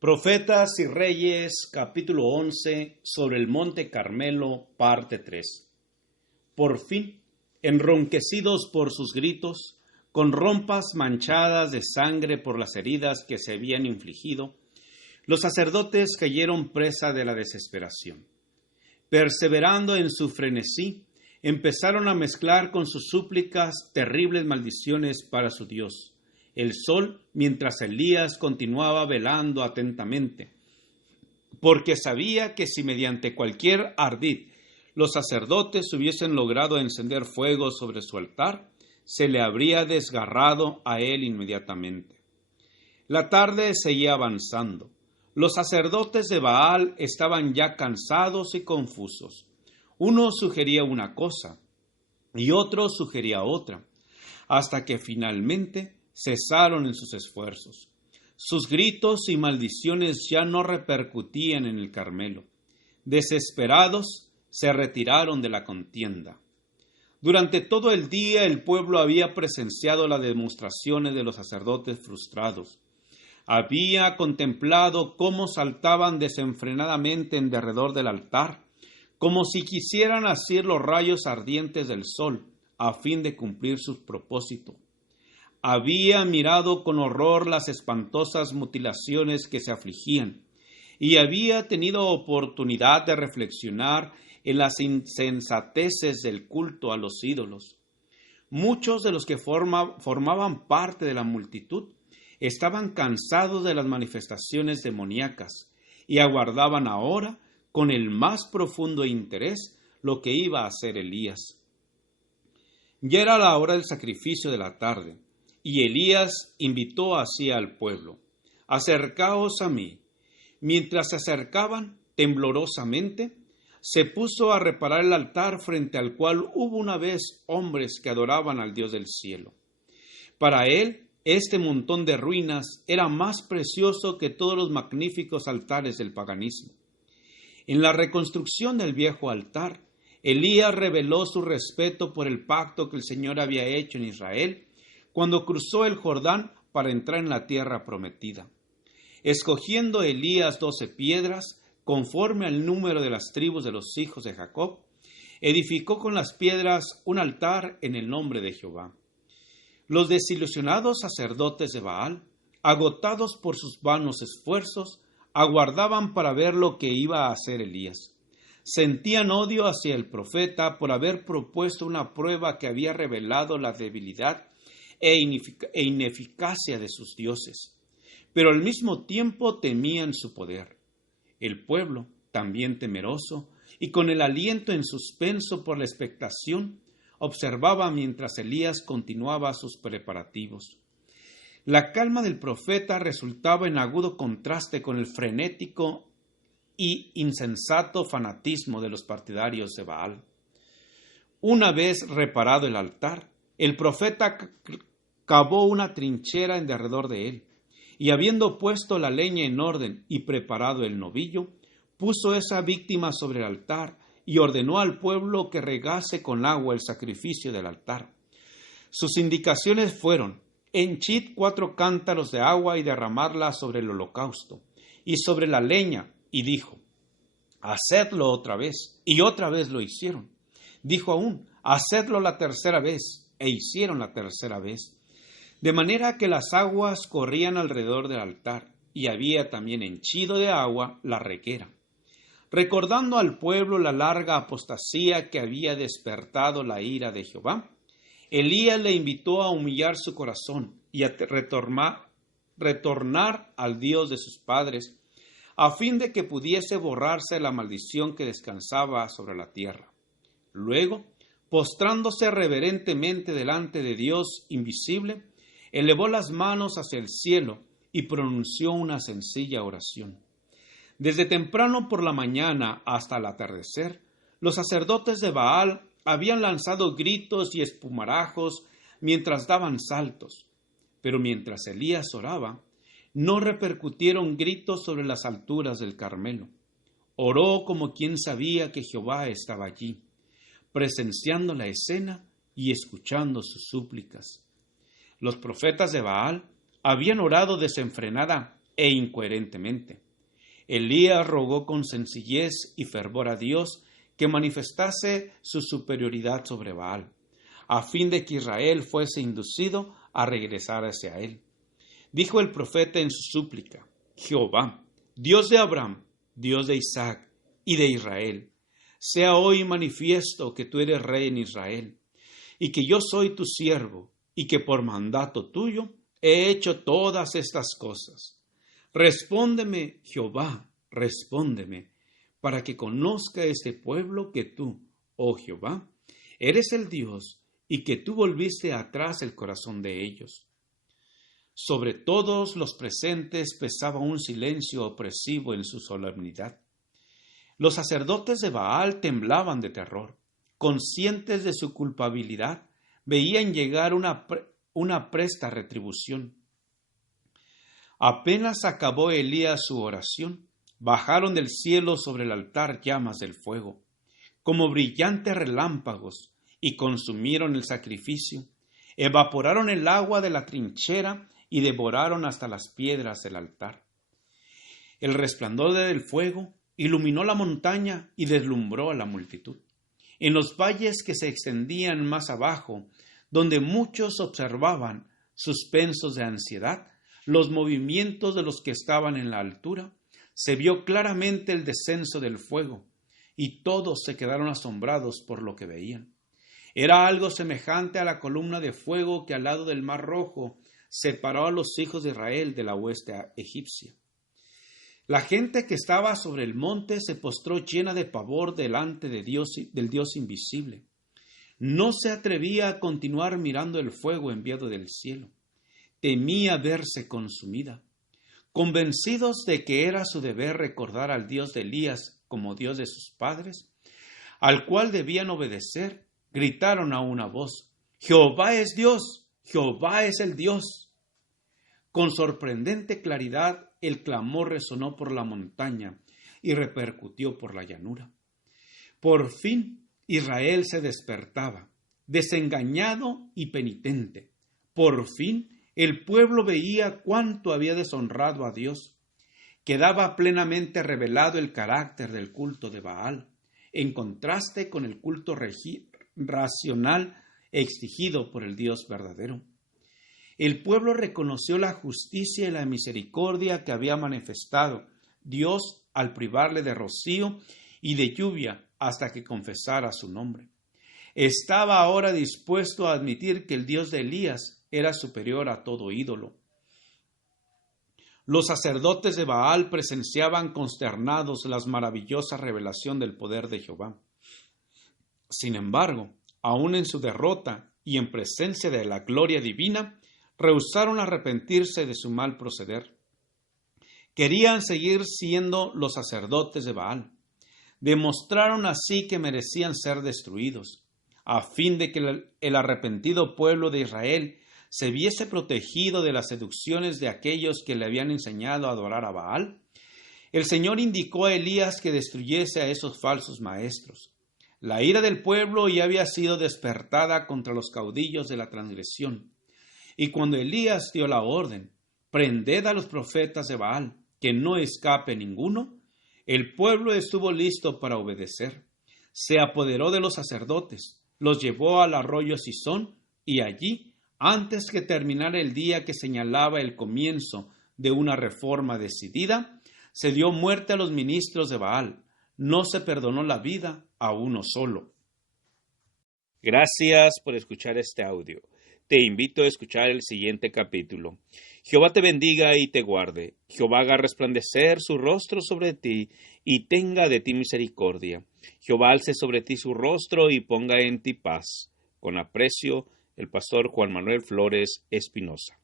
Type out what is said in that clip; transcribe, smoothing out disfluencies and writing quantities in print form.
Profetas y Reyes, capítulo 11, sobre el Monte Carmelo, parte 3. Por fin, enronquecidos por sus gritos, con rompas manchadas de sangre por las heridas que se habían infligido, los sacerdotes cayeron presa de la desesperación. Perseverando en su frenesí, empezaron a mezclar con sus súplicas terribles maldiciones para su Dios, el sol, mientras Elías continuaba velando atentamente, porque sabía que si mediante cualquier ardid los sacerdotes hubiesen logrado encender fuego sobre su altar, se le habría desgarrado a él inmediatamente. La tarde seguía avanzando. Los sacerdotes de Baal estaban ya cansados y confusos. Uno sugería una cosa y otro sugería otra, hasta que finalmente cesaron en sus esfuerzos. Sus gritos y maldiciones ya no repercutían en el Carmelo. Desesperados, se retiraron de la contienda. Durante todo el día el pueblo había presenciado las demostraciones de los sacerdotes frustrados. Había contemplado cómo saltaban desenfrenadamente en derredor del altar, como si quisieran asir los rayos ardientes del sol, a fin de cumplir su propósito. Había mirado con horror las espantosas mutilaciones que se afligían, y había tenido oportunidad de reflexionar en las insensateces del culto a los ídolos. Muchos de los que formaban parte de la multitud estaban cansados de las manifestaciones demoníacas y aguardaban ahora, con el más profundo interés, lo que iba a hacer Elías. Ya era la hora del sacrificio de la tarde, y Elías invitó así al pueblo: «Acercaos a mí». Mientras se acercaban, temblorosamente, se puso a reparar el altar frente al cual hubo una vez hombres que adoraban al Dios del cielo. Para él, este montón de ruinas era más precioso que todos los magníficos altares del paganismo. En la reconstrucción del viejo altar, Elías reveló su respeto por el pacto que el Señor había hecho en Israel cuando cruzó el Jordán para entrar en la tierra prometida. Escogiendo Elías 12 piedras, conforme al número de las tribus de los hijos de Jacob, edificó con las piedras un altar en el nombre de Jehová. Los desilusionados sacerdotes de Baal, agotados por sus vanos esfuerzos, aguardaban para ver lo que iba a hacer Elías. Sentían odio hacia el profeta por haber propuesto una prueba que había revelado la debilidad e ineficacia de sus dioses, pero al mismo tiempo temían su poder. El pueblo, también temeroso y con el aliento en suspenso por la expectación, observaba mientras Elías continuaba sus preparativos. La calma del profeta resultaba en agudo contraste con el frenético y insensato fanatismo de los partidarios de Baal. Una vez reparado el altar, el profeta cavó una trinchera en derredor de él, y habiendo puesto la leña en orden y preparado el novillo, puso esa víctima sobre el altar y ordenó al pueblo que regase con agua el sacrificio del altar. Sus indicaciones fueron: henchid 4 cántaros de agua y derramarla sobre el holocausto y sobre la leña, y dijo: hacedlo otra vez, y otra vez lo hicieron. Dijo aún: hacedlo la tercera vez, e hicieron la tercera vez. De manera que las aguas corrían alrededor del altar, y había también henchido de agua la reguera. Recordando al pueblo la larga apostasía que había despertado la ira de Jehová, Elías le invitó a humillar su corazón y a retornar al Dios de sus padres, a fin de que pudiese borrarse la maldición que descansaba sobre la tierra. Luego, postrándose reverentemente delante de Dios invisible, elevó las manos hacia el cielo y pronunció una sencilla oración. Desde temprano por la mañana hasta el atardecer, los sacerdotes de Baal habían lanzado gritos y espumarajos mientras daban saltos, pero mientras Elías oraba, no repercutieron gritos sobre las alturas del Carmelo. Oró como quien sabía que Jehová estaba allí, presenciando la escena y escuchando sus súplicas. Los profetas de Baal habían orado desenfrenada e incoherentemente. Elías rogó con sencillez y fervor a Dios que manifestase su superioridad sobre Baal, a fin de que Israel fuese inducido a regresar hacia él. Dijo el profeta en su súplica: Jehová, Dios de Abraham, Dios de Isaac y de Israel, sea hoy manifiesto que tú eres rey en Israel, y que yo soy tu siervo, y que por mandato tuyo he hecho todas estas cosas. Respóndeme, Jehová, respóndeme, para que conozca este pueblo que tú, oh Jehová, eres el Dios, y que tú volviste atrás el corazón de ellos. Sobre todos los presentes pesaba un silencio opresivo en su solemnidad. Los sacerdotes de Baal temblaban de terror. Conscientes de su culpabilidad, veían llegar una presta retribución. Apenas acabó Elías su oración, bajaron del cielo sobre el altar llamas del fuego, como brillantes relámpagos, y consumieron el sacrificio, evaporaron el agua de la trinchera y devoraron hasta las piedras del altar. El resplandor del fuego iluminó la montaña y deslumbró a la multitud. En los valles que se extendían más abajo, donde muchos observaban, suspensos de ansiedad, los movimientos de los que estaban en la altura, se vio claramente el descenso del fuego, y todos se quedaron asombrados por lo que veían. Era algo semejante a la columna de fuego que al lado del Mar Rojo separó a los hijos de Israel de la hueste egipcia. La gente que estaba sobre el monte se postró llena de pavor delante de Dios, del Dios invisible. No se atrevía a continuar mirando el fuego enviado del cielo. Temía verse consumida. Convencidos de que era su deber recordar al Dios de Elías como Dios de sus padres, al cual debían obedecer, gritaron a una voz: Jehová es Dios, Jehová es el Dios. Con sorprendente claridad el clamor resonó por la montaña y repercutió por la llanura. Por fin Israel se despertaba, desengañado y penitente. Por fin el pueblo veía cuánto había deshonrado a Dios. Quedaba plenamente revelado el carácter del culto de Baal, en contraste con el culto racional exigido por el Dios verdadero. El pueblo reconoció la justicia y la misericordia que había manifestado Dios al privarle de rocío y de lluvia hasta que confesara su nombre. Estaba ahora dispuesto a admitir que el Dios de Elías era superior a todo ídolo. Los sacerdotes de Baal presenciaban consternados la maravillosa revelación del poder de Jehová. Sin embargo, aun en su derrota y en presencia de la gloria divina, rehusaron arrepentirse de su mal proceder. Querían seguir siendo los sacerdotes de Baal. Demostraron así que merecían ser destruidos, a fin de que el arrepentido pueblo de Israel se viese protegido de las seducciones de aquellos que le habían enseñado a adorar a Baal. El Señor indicó a Elías que destruyese a esos falsos maestros. La ira del pueblo ya había sido despertada contra los caudillos de la transgresión. Y cuando Elías dio la orden, prended a los profetas de Baal, que no escape ninguno, el pueblo estuvo listo para obedecer. Se apoderó de los sacerdotes, los llevó al arroyo Sison, y allí, antes que terminara el día que señalaba el comienzo de una reforma decidida, se dio muerte a los ministros de Baal. No se perdonó la vida a uno solo. Gracias por escuchar este audio. Te invito a escuchar el siguiente capítulo. Jehová te bendiga y te guarde. Jehová haga resplandecer su rostro sobre ti y tenga de ti misericordia. Jehová alce sobre ti su rostro y ponga en ti paz. Con aprecio, el pastor Juan Manuel Flores Espinosa.